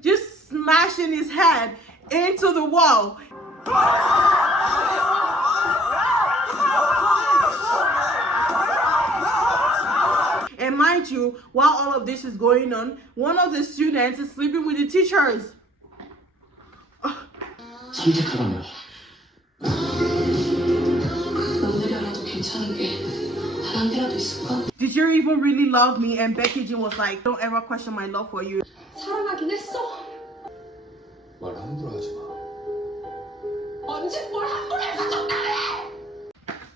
just smashing his head into the wall. And mind you, while all of this is going on, one of the students is sleeping with the teachers. 선택하라며. 오늘이라도 괜찮은 게 단 한 개라도 있을까? Did you even really love me? And Becky G was like, don't ever question my love for you. 사랑하긴 했어. 말 함부로 하지 마. 언제 뭘 함부로 해서 정답해?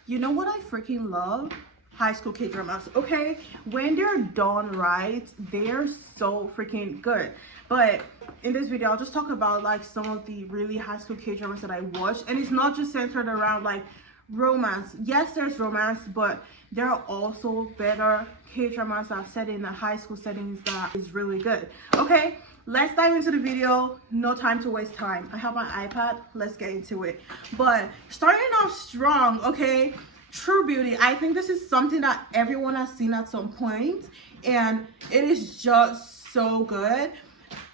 You know what I freaking love? High school K-dramas. Okay, when they're done right, they're so freaking good. But in this video, I'll just talk about like some of the really high school K-dramas that I watched, and it's not just centered around like romance. Yes, there's romance, but there are also better K-dramas that are set in a high school settings that is really good. Okay, let's dive into the video. No time to waste time. I have my iPad. Let's get into it. But starting off strong, okay, True Beauty. I think this is something that everyone has seen at some point, and it is just so good.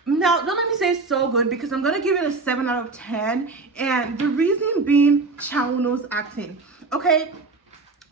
Now, don't let me say so good, because I'm gonna give it a 7 out of 10, and the reason being Cha Eun-woo's acting. Okay,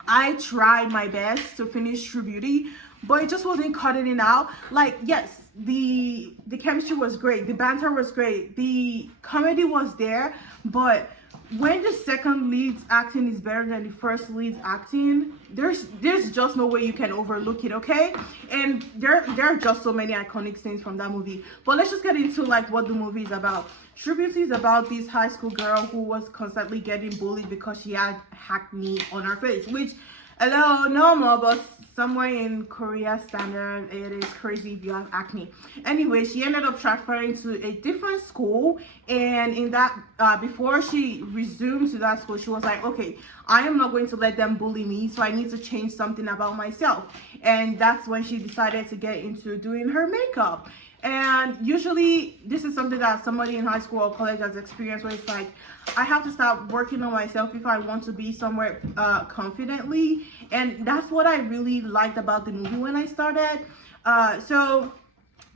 I tried my best to finish True Beauty, but it just wasn't cutting it out. Like, yes, the chemistry was great, the banter was great, the comedy was there, but when the second lead's acting is better than the first lead's acting, there's just no way you can overlook it, okay? And there are just so many iconic scenes from that movie. But let's just get into like what the movie is about. True Beauty is about this high school girl who was constantly getting bullied because she had acne on her face, which, hello, normal, but somewhere in Korea standard, it is crazy if you have acne. Anyway, she ended up transferring to a different school, and in that, before she resumed to that school, she was like, okay, I am not going to let them bully me, so I need to change something about myself. And that's when she decided to get into doing her makeup. And usually this is something that somebody in high school or college has experienced, where it's like, I have to start working on myself if I want to be somewhere confidently. And that's what I really liked about the movie when I started. So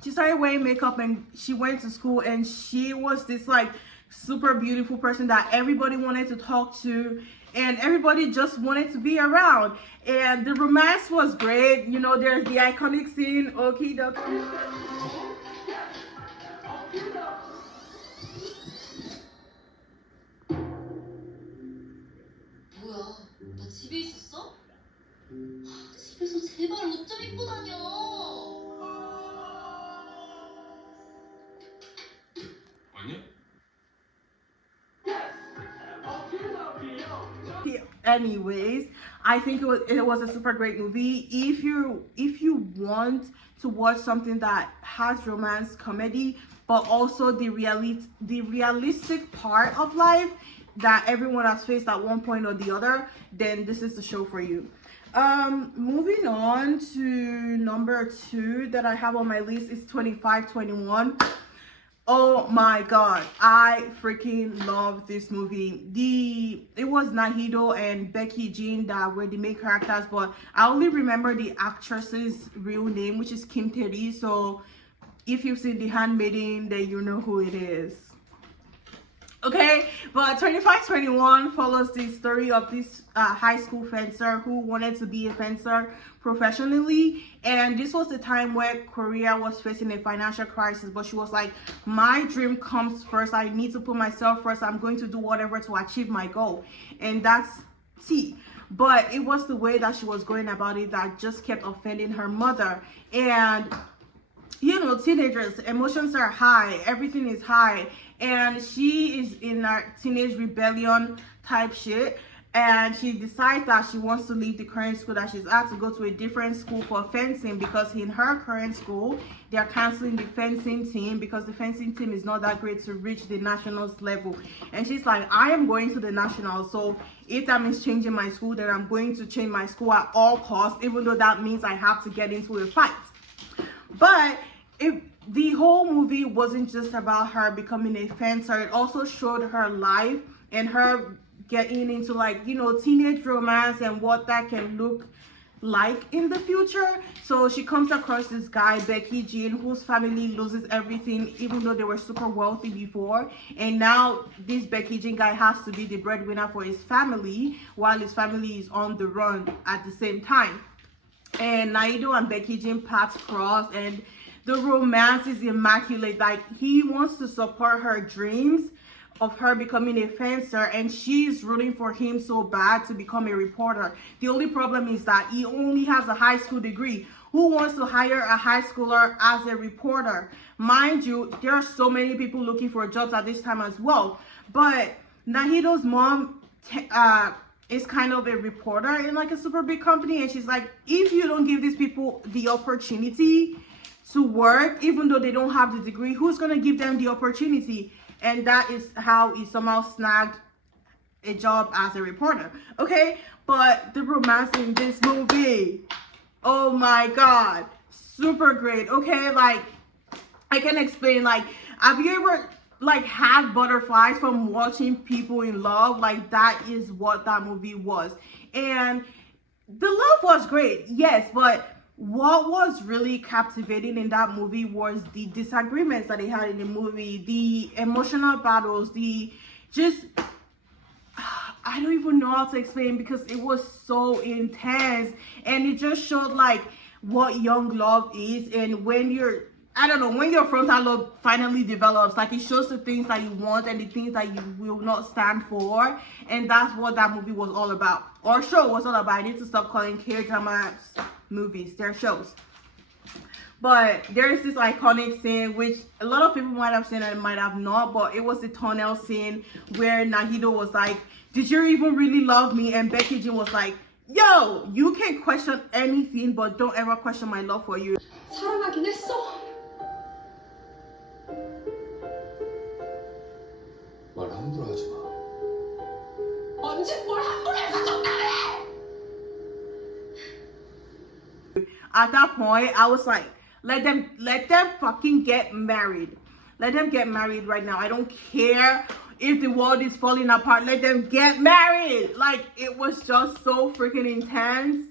she started wearing makeup and she went to school, and she was this like super beautiful person that everybody wanted to talk to, and everybody just wanted to be around. And the romance was great. You know, there's the iconic scene, okie dokie. 뭐야? 나 집에 있었어? 집에서 제발 옷 좀 입고 다녀. 아니야? Anyways, I think it was a super great movie. If you want to watch something that has romance, comedy, but also the realistic part of life that everyone has faced at one point or the other, then this is the show for you. Moving on to number 2 that I have on my list is 2521. Oh my god, I freaking love this movie. It was Nahido and Becky Jean that were the main characters, but I only remember the actress's real name, which is Kim Tae-ri. So if you've seen The Handmaiden, then you know who it is. Okay, but 2521 follows the story of this high school fencer who wanted to be a fencer professionally, and this was the time where Korea was facing a financial crisis, but she was like, my dream comes first, I need to put myself first, I'm going to do whatever to achieve my goal. And that's T. But it was the way that she was going about it that just kept offending her mother. And you know, teenagers, emotions are high, everything is high, and she is in a teenage rebellion type shit, and she decides that she wants to leave the current school that she's at to go to a different school for fencing, because in her current school they are canceling the fencing team because the fencing team is not that great to reach the nationals level. And she's like, I am going to the nationals, so if that means changing my school, then I'm going to change my school at all costs, even though that means I have to get into a fight. But the whole movie wasn't just about her becoming a fencer. It also showed her life and her getting into, like, you know, teenage romance and what that can look like in the future. So she comes across this guy, Becky Jean, whose family loses everything, even though they were super wealthy before. And now this Becky Jean guy has to be the breadwinner for his family while his family is on the run at the same time. And Naido and Becky Jean paths cross, and the romance is immaculate. Like, he wants to support her dreams of her becoming a fencer, and she's rooting for him so bad to become a reporter. The only problem is that he only has a high school degree. Who wants to hire a high schooler as a reporter? Mind you, there are so many people looking for jobs at this time as well. But Nahido's mom is kind of a reporter in like a super big company, and she's like, if you don't give these people the opportunity to work, even though they don't have the degree, who's gonna give them the opportunity? And that is how he somehow snagged a job as a reporter. Okay, but the romance in this movie, oh my god, super great. Okay, like, I can explain. Like, have you ever like had butterflies from watching people in love? Like, that is what that movie was. And the love was great, yes, but what was really captivating in that movie was the disagreements that they had in the movie, the emotional battles, the just, I don't even know how to explain, because it was so intense, and it just showed like what young love is. And when you're, I don't know, when your frontal lobe finally develops, like, it shows the things that you want and the things that you will not stand for. And that's what that movie was all about, or show was all about. I need to stop calling Kdrama movies, they're shows. But there's this iconic scene which a lot of people might have seen and might have not, but it was the tunnel scene where Nahido was like, did you even really love me? And Becky Jean was like, yo, you can question anything, but don't ever question my love for you. 사랑하긴 했어. 말 함부로 하지 마. 언제 뭘 함부로 해서 정당해? At that point, I was like, let them fucking get married. Let them get married right now. I don't care if the world is falling apart. Let them get married. Like, it was just so freaking intense.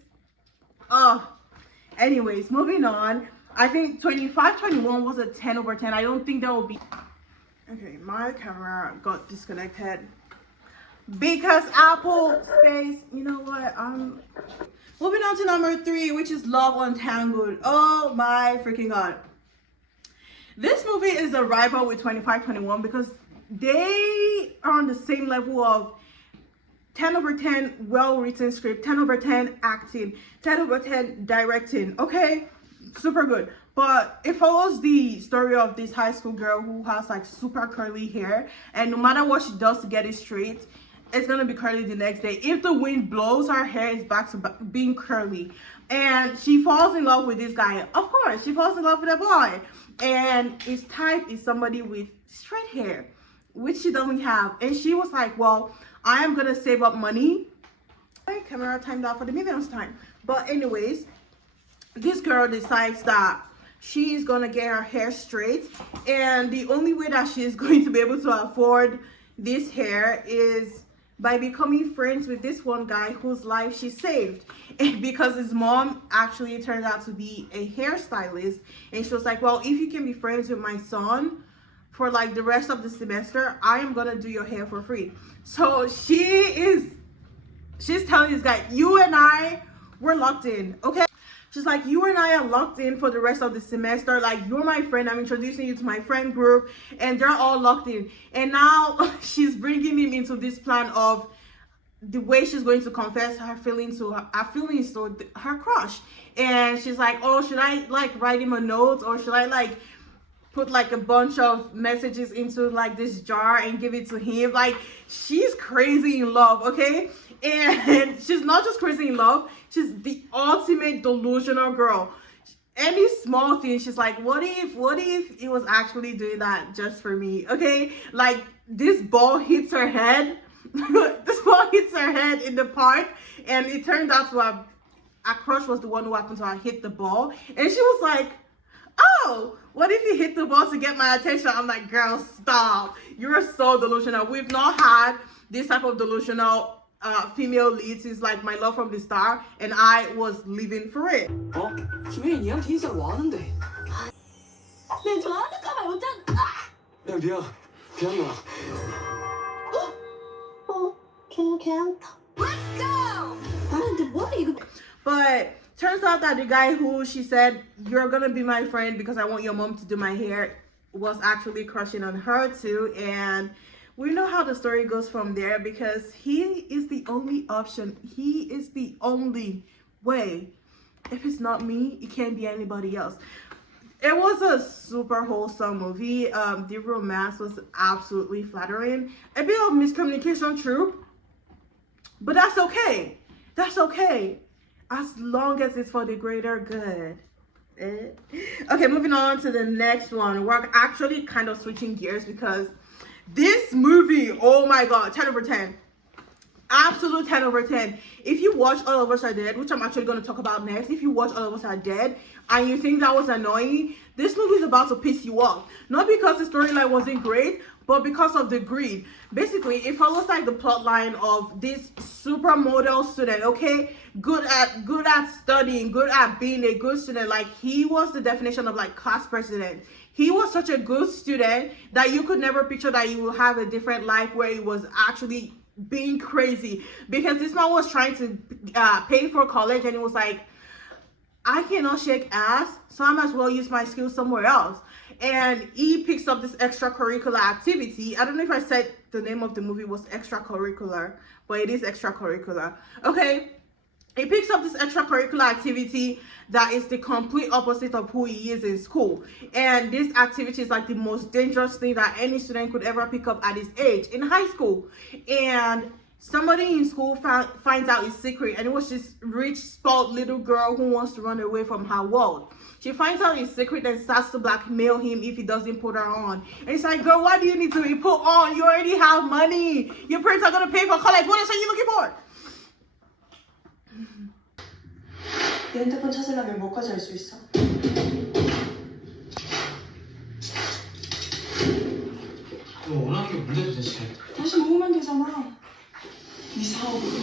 Anyways, moving on. I think 25-21 was a 10 over 10. I don't think that will be. Okay, my camera got disconnected because Apple space. You know what? Moving on to number 3, which is Love Untangled. Oh my freaking god. This movie is a rival with 25-21 because they are on the same level of 10 over 10 well-written script, 10 over 10 acting, 10 over 10 directing. Okay, super good. But it follows the story of this high school girl who has like super curly hair, and no matter what she does to get it straight, it's gonna be curly the next day. If the wind blows, her hair is back to being curly. And she falls in love with this guy. Of course, she falls in love with a boy. And his type is somebody with straight hair, which she doesn't have. And she was like, well, I am gonna save up money. My camera timed out for the millionth time. But anyways, this girl decides that she's gonna get her hair straight. And the only way that she's going to be able to afford this hair is by becoming friends with this one guy whose life she saved. And because his mom actually turned out to be a hairstylist, and she was like, well, if you can be friends with my son for like the rest of the semester, I am gonna do your hair for free. So she's telling this guy, you and I, we're locked in, okay? She's like, you and I are locked in for the rest of the semester. Like, you're my friend. I'm introducing you to my friend group. And they're all locked in. And now she's bringing him into this plan of the way she's going to confess her feelings to her crush. And she's like, oh, should I like write him a note? Or should I like put like a bunch of messages into like this jar and give it to him? Like, she's crazy in love, okay? And she's not just crazy in love, she's the ultimate delusional girl. Any small thing, she's like, what if he was actually doing that just for me? Okay, like this ball hits her head. This ball hits her head in the park, and it turned out to our crush was the one who happened to have hit the ball. And she was like, oh, what if he hit the ball to get my attention? I'm like, girl, stop. You're so delusional. We've not had this type of delusional female lead since like my love from the start, and I was living for it. 김혜인 얘한테 인사를 뭐 하는데? 내 좋아하는 여자. 야 미안 누나. 괜찮다. Let's go. 근데 뭐야 이거? But turns out that the guy who she said, "You're gonna be my friend because I want your mom to do my hair," was actually crushing on her too. And we know how the story goes from there because he is the only option. He is the only way. If it's not me, it can't be anybody else. It was a super wholesome movie. The romance was absolutely flattering. A bit of miscommunication, true, but that's okay. That's okay. As long as it's for the greater good. Okay, moving on to the next one. We're actually kind of switching gears because this movie, oh my god, 10 over 10. Absolute 10 over 10. If you watch All of Us Are Dead, which I'm actually going to talk about next, if you watch All of Us Are Dead and you think that was annoying, this movie is about to piss you off. Not because the storyline wasn't great, but because of the greed. Basically, it follows like the plot line of this supermodel student, okay? Good at studying, good at being a good student. Like, he was the definition of like class president. He was such a good student that you could never picture that you will have a different life where he was actually being crazy, because this man was trying to pay for college, and it was like, I cannot shake ass, so I might as well use my skills somewhere else. And he picks up this extracurricular activity. I don't know if I said the name of the movie was Extracurricular, but it is Extracurricular. Okay, he picks up this extracurricular activity that is the complete opposite of who he is in school. And this activity is like the most dangerous thing that any student could ever pick up at his age in high school. And somebody in school finds out his secret, and it was this rich, spoiled little girl who wants to run away from her world. She finds out his secret and starts to blackmail him if he doesn't put her on. And it's like, girl, why do you need to be put on? You already have money. Your parents are going to pay for college. What else are you looking for? 내 핸드폰 찾으려면 뭐까지 할 수 있어? 너 원하는 게 뭔데 도대체? 다시 모으면 되잖아. 네 사업으로.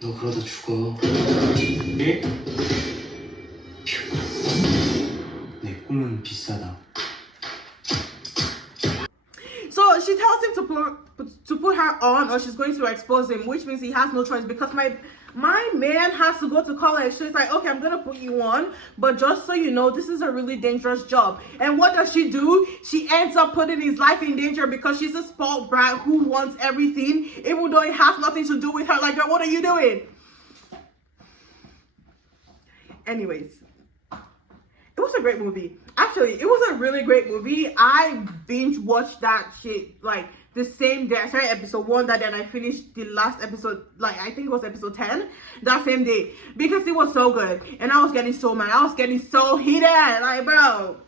너 그러다 죽어. 예? 내 꿈은 비싸다. So she tells him to put her on, or she's going to expose him, which means he has no choice because my man has to go to college. So it's like, okay, I'm gonna put you on, but just so you know, this is a really dangerous job. And what does she do? She ends up putting his life in danger because she's a spoiled brat who wants everything, even though it has nothing to do with her. Like, girl, what are you doing? Anyways, it was a great movie. Actually, it was a really great movie. I binge watched that shit like the same day. I started episode 1 that then I finished the last episode, like I think it was episode 10 that same day, because it was so good. And I was getting so mad. I was getting so heated. Like, bro.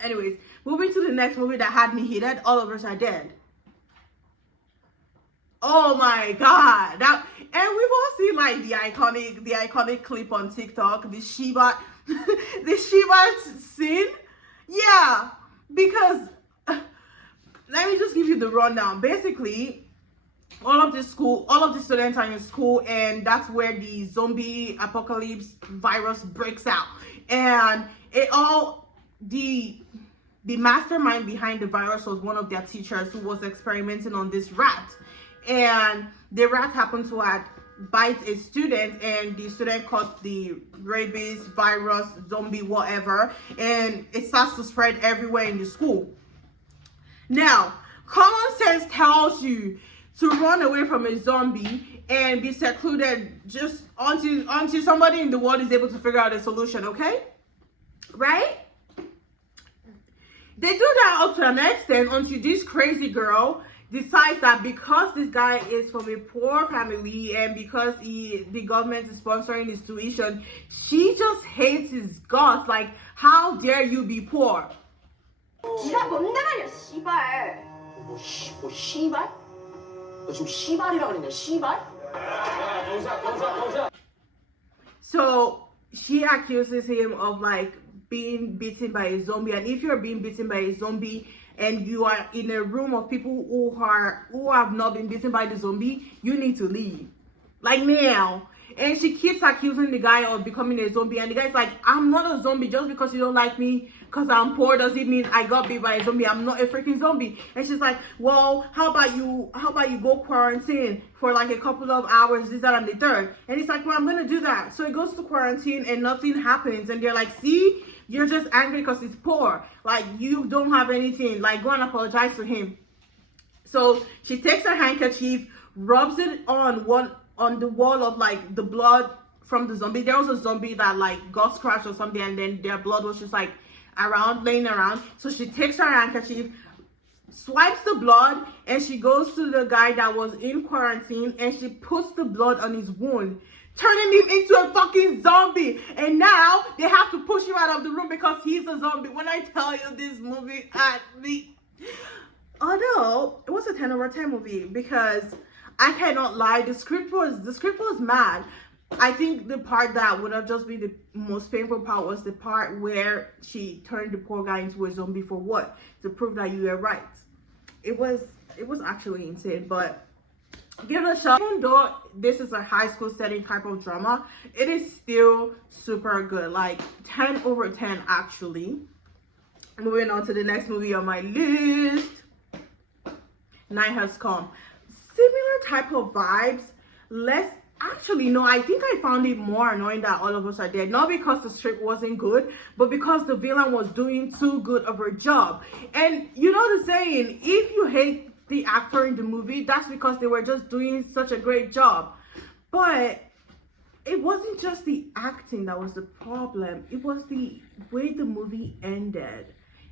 Anyways, moving to the next movie that had me heated, All of Us Are Dead. Oh my god. That, and we've all seen like the iconic clip on TikTok, the Shiba the Shiba scene. Yeah, because let me just give you the rundown. Basically, all of the students are in school, and that's where the zombie apocalypse virus breaks out. And the mastermind behind the virus was one of their teachers who was experimenting on this rat. And the rat happened to bite a student, and the student caught the rabies virus, zombie, whatever, and it starts to spread everywhere in the school. Now, common sense tells you to run away from a zombie and be secluded just until somebody in the world is able to figure out a solution, okay? Right? They do that up to an extent until this crazy girl decides that because this guy is from a poor family and because the government is sponsoring his tuition, she just hates his guts. Like, how dare you be poor? 지가 뭔데 말이야, 씨발. 뭐 씨발? 너 지금 씨발이라고 그랬냐, 씨발? So she accuses him of like being bitten by a zombie, and if you're being bitten by a zombie and you are in a room of people who have not been bitten by the zombie, you need to leave, like now. And she keeps accusing the guy of becoming a zombie, and the guy's like, I'm not a zombie. Just because you don't like me because I'm poor doesn't mean I got bit by a zombie. I'm not a freaking zombie. And she's like, well, how about you go quarantine for like a couple of hours, this, that, and the third. And he's like, well, I'm gonna do that. So he goes to quarantine and nothing happens, and they're like, see, you're just angry because he's poor, like you don't have anything, like go and apologize to him. So she takes her handkerchief, rubs it on the wall of like the blood from the zombie. There was a zombie that like got scratched or something, and then their blood was just like laying around. So she takes her handkerchief, swipes the blood, and she goes to the guy that was in quarantine, and she puts the blood on his wound, turning him into a fucking zombie. And now they have to push him out of the room because he's a zombie. When I tell you, this movie had me, although it was a 10/10 movie, because I cannot lie, the script was mad. I think the part that would have just been the most painful part was the part where she turned the poor guy into a zombie. For what? To prove that you were right. It was actually insane, but give it a shot. Even though this is a high school setting type of drama, it is still super good. Like 10/10 actually. Moving on to the next movie on my list, Night Has Come. Similar type of vibes, less. Actually, no, I think I found it more annoying that all of us are dead. Not because the script wasn't good, but because the villain was doing too good of her job. And you know the saying, if you hate the actor in the movie, that's because they were just doing such a great job. But it wasn't just the acting that was the problem. It was the way the movie ended.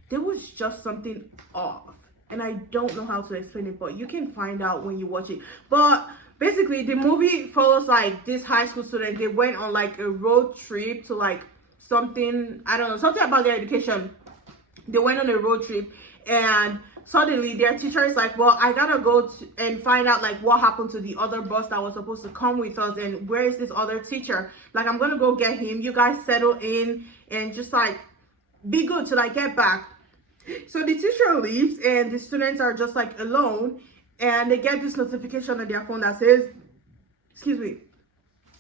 There was just something off. And I don't know how to explain it, but you can find out when you watch it. But basically, the movie follows like this high school student. They went on like a road trip to like something, I don't know, something about their education. They went on a road trip, and suddenly their teacher is like, well, I gotta go and find out like what happened to the other bus that was supposed to come with us, and where is this other teacher? Like, I'm gonna go get him. You guys settle in and just like be good till I get back. So the teacher leaves, and the students are just like alone, and they get this notification on their phone that says, excuse me,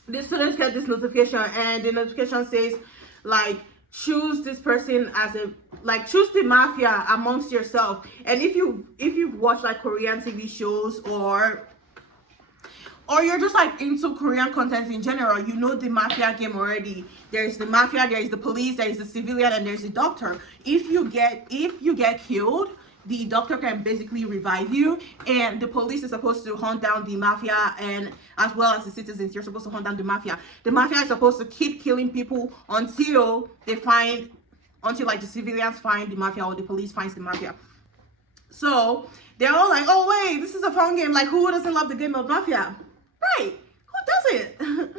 the students get this notification, and the notification says like, choose this person as a, like, choose the mafia amongst yourself. And if you've watched like Korean TV shows, or you're just like into Korean content in general, you know the mafia game already. There's the mafia, there's the police, there's the civilian, and there's the doctor. If you get killed, the doctor can basically revive you, and the police is supposed to hunt down the mafia, and as well as the citizens, you're supposed to hunt down the mafia. The mafia is supposed to keep killing people until like the civilians find the mafia, or the police finds the mafia. So they're all like, oh wait, this is a fun game. Like, who doesn't love the game of mafia? Right, who doesn't?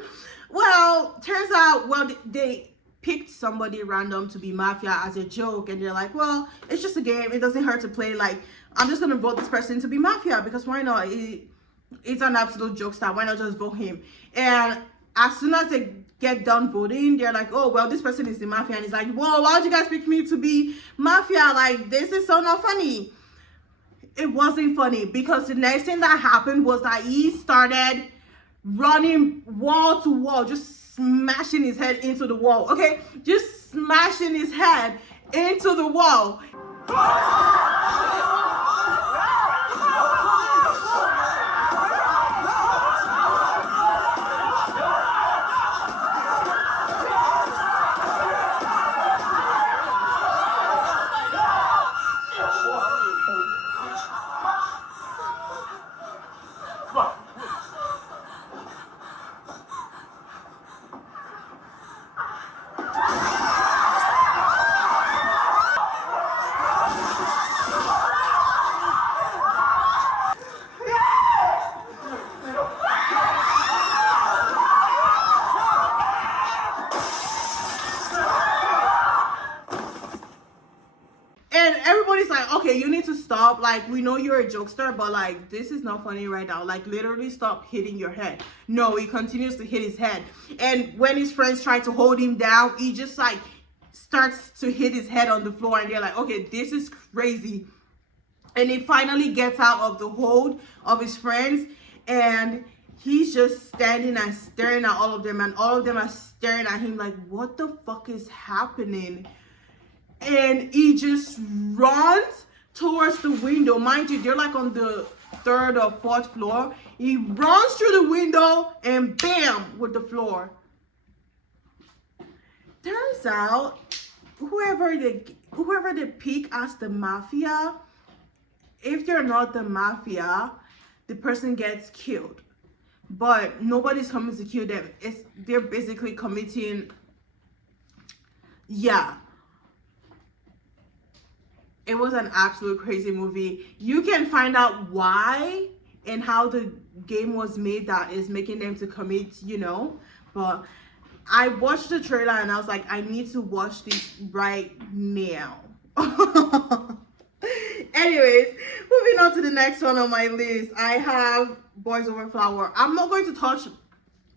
Well, turns out, they picked somebody random to be mafia as a joke, and they're like, well, it's just a game, it doesn't hurt to play. Like, I'm just gonna vote this person to be mafia, because why not? It's an absolute jokester. Why not just vote him? And as soon as they get done voting, they're like, oh well, this person is the mafia. And he's like, whoa, why'd you guys pick me to be mafia? Like, this is so not funny. It wasn't funny, because the next thing that happened was that he started running wall to wall, just smashing his head into the wall. Okay, just smashing his head into the wall. Okay, you need to stop. Like, we know you're a jokester, but like, this is not funny right now. Like, literally stop hitting your head. No, he continues to hit his head. And when his friends try to hold him down, he just like starts to hit his head on the floor, and they're like, okay, this is crazy. And he finally gets out of the hold of his friends, and he's just standing and staring at all of them, and all of them are staring at him like, what the fuck is happening? And he just runs towards the window. Mind you, they're like on the 3rd or 4th floor. He runs through the window and bam, with the floor. Turns out, whoever they pick as the mafia, if they're not the mafia, the person gets killed. But nobody's coming to kill them. They're basically committing, yeah. It was an absolute crazy movie. You can find out why and how the game was made that is making them to commit, you know. But I watched the trailer and I was like, I need to watch this right now. Anyways, moving on to the next one on my list, I have Boys Over Flower. I'm not going to touch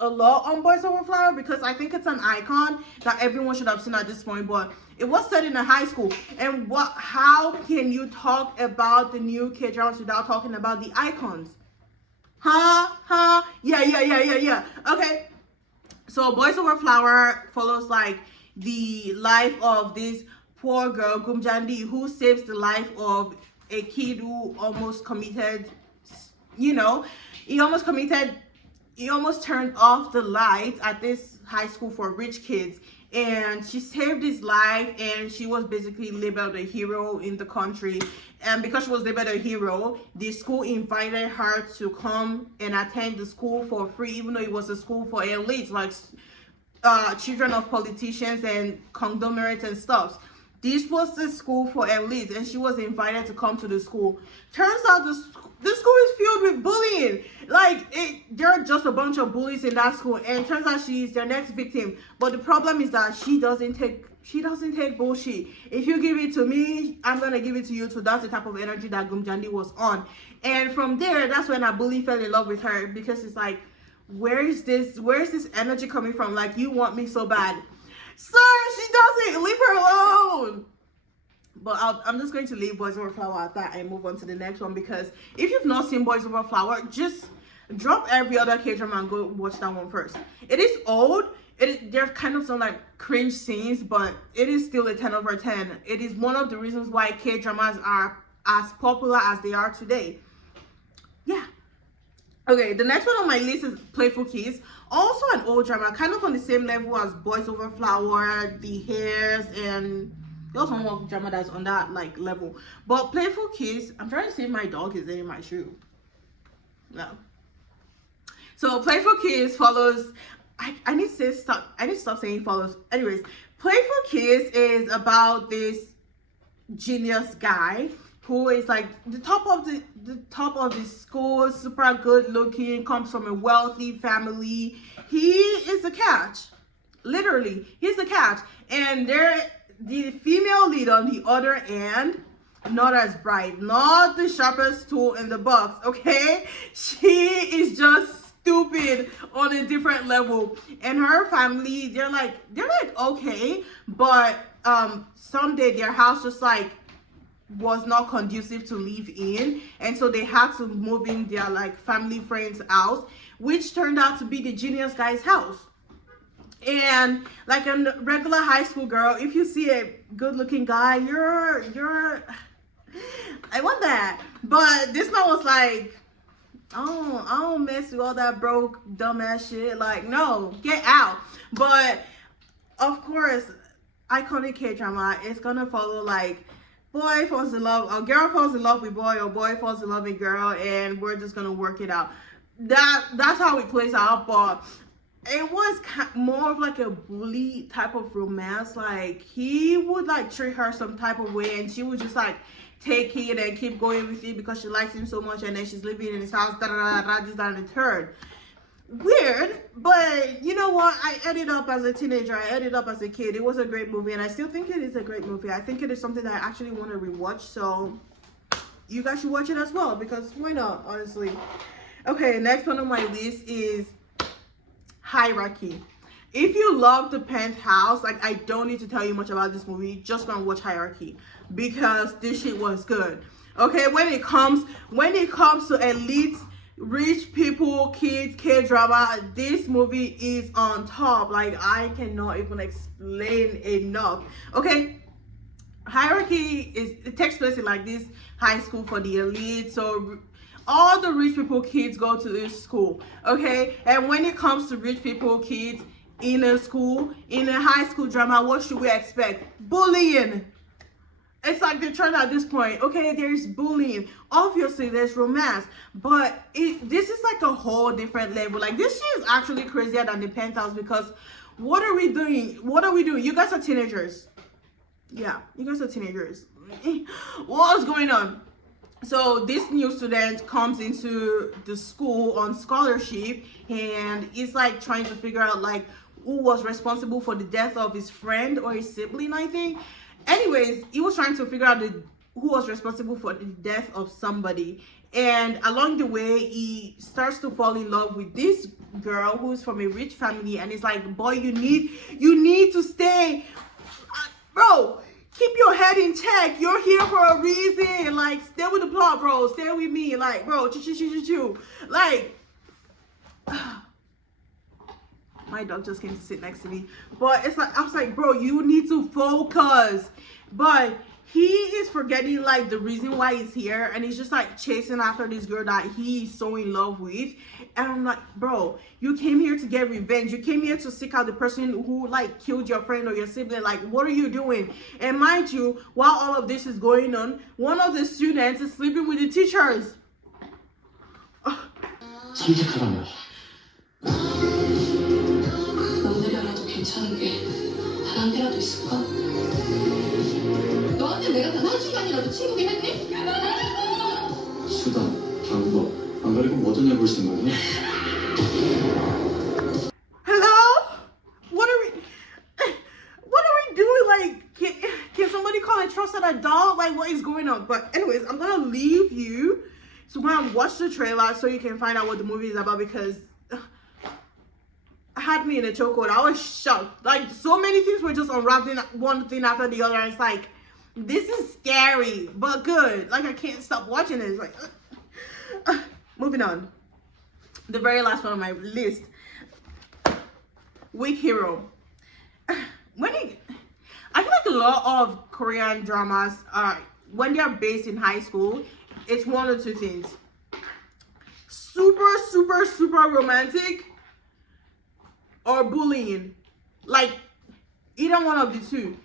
a lot on Boys Over Flower because I think it's an icon that everyone should have seen at this point, but it was set in a high school. And how can you talk about the new K-dramas without talking about the icons? Yeah. Okay, so Boys Over Flower follows like the life of this poor girl, Gumjandi, who saves the life of a kid who almost committed, you know, he almost turned off the lights at this high school for rich kids, and she saved his life, and she was basically labeled a hero in the country. And because she was labeled a hero, the school invited her to come and attend the school for free, even though it was a school for elites, like children of politicians and conglomerates and stuff. This was the school for elites, and she was invited to come to the school. Turns out the school is filled with bullying. Like, there are just a bunch of bullies in that school, and turns out she's their next victim. But the problem is that she doesn't take bullshit. If you give it to me, I'm gonna give it to you too. That's the type of energy that Gumjandi was on. And from there, that's when a bully fell in love with her, because it's like, where is this energy coming from? Like, you want me so bad. Sir, she doesn't. Leave her alone. But I'm just going to leave Boys Over Flower at that and move on to the next one, because if you've not seen Boys Over Flower, just drop every other K-drama and go watch that one first. It is old. There's kind of some like cringe scenes, but it is still a 10 over 10. It is one of the reasons why K-dramas are as popular as they are today. Yeah. Okay, the next one on my list is Playful Kiss. Also an old drama, kind of on the same level as Boys Over Flower, The Hairs, and there's one more drama that's on that like level. But Playful Kiss, I'm trying to see if my dog is in my shoe. No. So Playful Kiss follows, I need to stop saying follows. Anyways, Playful Kiss is about this genius guy who is like the top of the school, super good looking, comes from a wealthy family. He is the catch. Literally, he's the catch. And the female lead on the other end, not as bright, not the sharpest tool in the box, okay? She is just stupid on a different level. And her family, they're like okay, but someday their house just like was not conducive to live in, and so they had to move in their like family friend's house, which turned out to be the genius guy's house. And like a regular high school girl, if you see a good looking guy, you're I want that. But this man was like, oh, I don't mess with all that broke dumbass shit. Like, no, get out. But of course, iconic K-drama is gonna follow like boy falls in love, or girl falls in love with boy, or boy falls in love with girl, and we're just gonna work it out. That's how it plays out. But it was more of like a bully type of romance. Like, he would like treat her some type of way, and she would just like take it and keep going with it because she likes him so much, and then she's living in his house, this, that, and the third. Weird, but you know what? I ate it up as a teenager. I ate it up as a kid. It was a great movie, and I still think it is a great movie. I think it is something that I actually want to rewatch, so you guys should watch it as well, because why not, honestly. Okay, next one on my list is Hierarchy. If you love the Penthouse, like, I don't need to tell you much about this movie. Just gonna watch Hierarchy because this shit was good. Okay, when it comes to elite, rich people, kids, K-drama, this movie is on top. Like, I cannot even explain enough. Okay, Hierarchy it takes place in like this high school for the elite, so all the rich people kids go to this school. Okay, and when it comes to rich people kids in a school, in a high school drama, what should we expect? Bullying. It's like the trend at this point. Okay, there's bullying, obviously there's romance, but this is like a whole different level. Like, this shit is actually crazier than the Penthouse, because what are we doing? You guys are teenagers. Yeah, you guys are teenagers. What's going on? So this new student comes into the school on scholarship, and he's like trying to figure out like who was responsible for the death of his friend or his sibling, I think. Anyways, he was trying to figure out who was responsible for the death of somebody, and along the way he starts to fall in love with this girl who's from a rich family, and it's like, boy, you need to stay, bro. Keep your head in check. You're here for a reason. Like, stay with the plot, bro. Stay with me. Like, bro, chill. Like, my dog just came to sit next to me. But it's like, I was like, bro, you need to focus. But he is forgetting like the reason why he's here, and he's just like chasing after this girl that he's so in love with. And I'm like, bro, you came here to get revenge. You came here to seek out the person who like killed your friend or your sibling. Like, what are you doing? And mind you, while all of this is going on, one of the students is sleeping with the teachers. 선택하라며. 오늘이라도 괜찮은 게 단 한 개라도 있을까? 너한테 내가 단 한 시간이라도 친구긴 했니? 수다, 방법, 안 가리고 뭐든 해볼 생각이야? Hello? What are we doing? Like, can somebody call a trusted adult? Like, what is going on? But anyways, I'm gonna leave you to go and watch the trailer so you can find out what the movie is about, because had me in a chokehold. I was shocked. Like, so many things were just unwrapping one thing after the other. It's like, this is scary but good. Like, I can't stop watching it. It's like moving on. The very last one on my list, Weak Hero. I feel like a lot of Korean dramas when they're based in high school, it's one or two things: super romantic, or bullying. Like, either one of the two.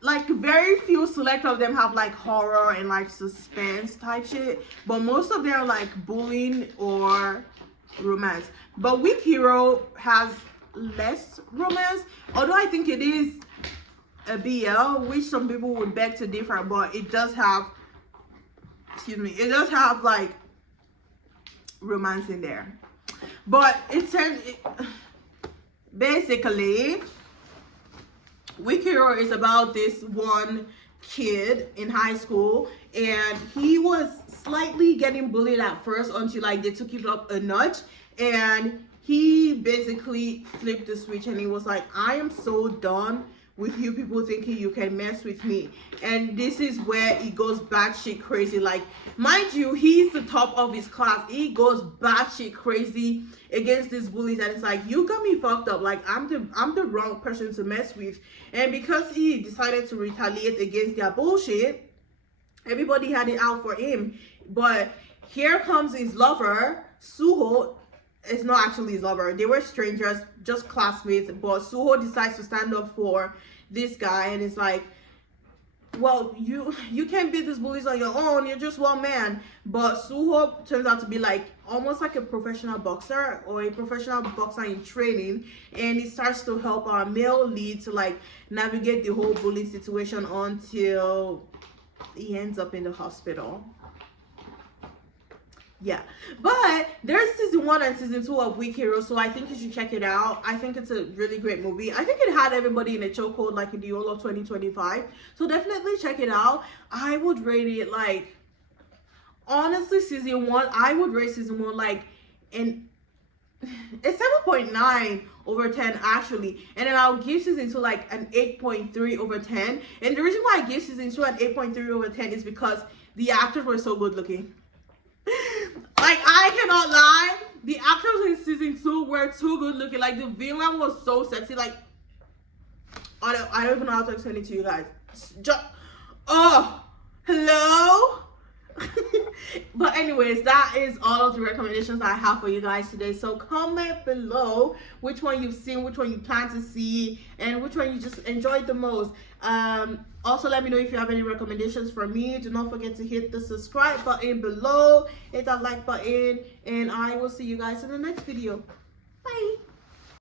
Like, very few select of them have like horror and like suspense type shit, but most of them are like bullying or romance. But Weak Hero has less romance, although I think it is a BL, which some people would beg to differ, but it does have, it does have like romance in there. But basically, Weak Hero is about this one kid in high school, and he was slightly getting bullied at first until like they took it up a notch, and he basically flipped the switch and he was like, I am so done with you people thinking you can mess with me. And this is where he goes batshit crazy. Like, mind you, he's the top of his class. He goes batshit crazy against these bullies, and it's like, you got me fucked up. Like, I'm the wrong person to mess with. And because he decided to retaliate against their bullshit, everybody had it out for him. But here comes his lover, Suho. It's not actually his lover. They were strangers, just classmates. But Suho decides to stand up for this guy, and it's like, well, you can't beat these bullies on your own. You're just one man. But Suho turns out to be like almost like a professional boxer, or a professional boxer in training, and he starts to help our male lead to like navigate the whole bullying situation until he ends up in the hospital. Yeah, but there's season 1 and season 2 of Weak Hero, so I think you should check it out. I think it's a really great movie. I think it had everybody in a chokehold like in the all of 2025, so definitely check it out. I would rate it like, honestly, season 1, I would rate season 1 like an it's 7.9 over 10 actually, and then I'll give season 2 like an 8.3 over 10. And the reason why I give season 2 an 8.3 over 10 is because the actors were so good looking. Like, I cannot lie, the actors in season 2 were too good looking. Like, the villain was so sexy. Like, I don't even know how to explain it to you guys. Oh, hello. But anyways, that is all of the recommendations I have for you guys today. So comment below which one you've seen, which one you plan to see, and which one you just enjoyed the most. Also, let me know if you have any recommendations for me. Do not forget to hit the subscribe button below, hit that like button, and I will see you guys in the next video. Bye.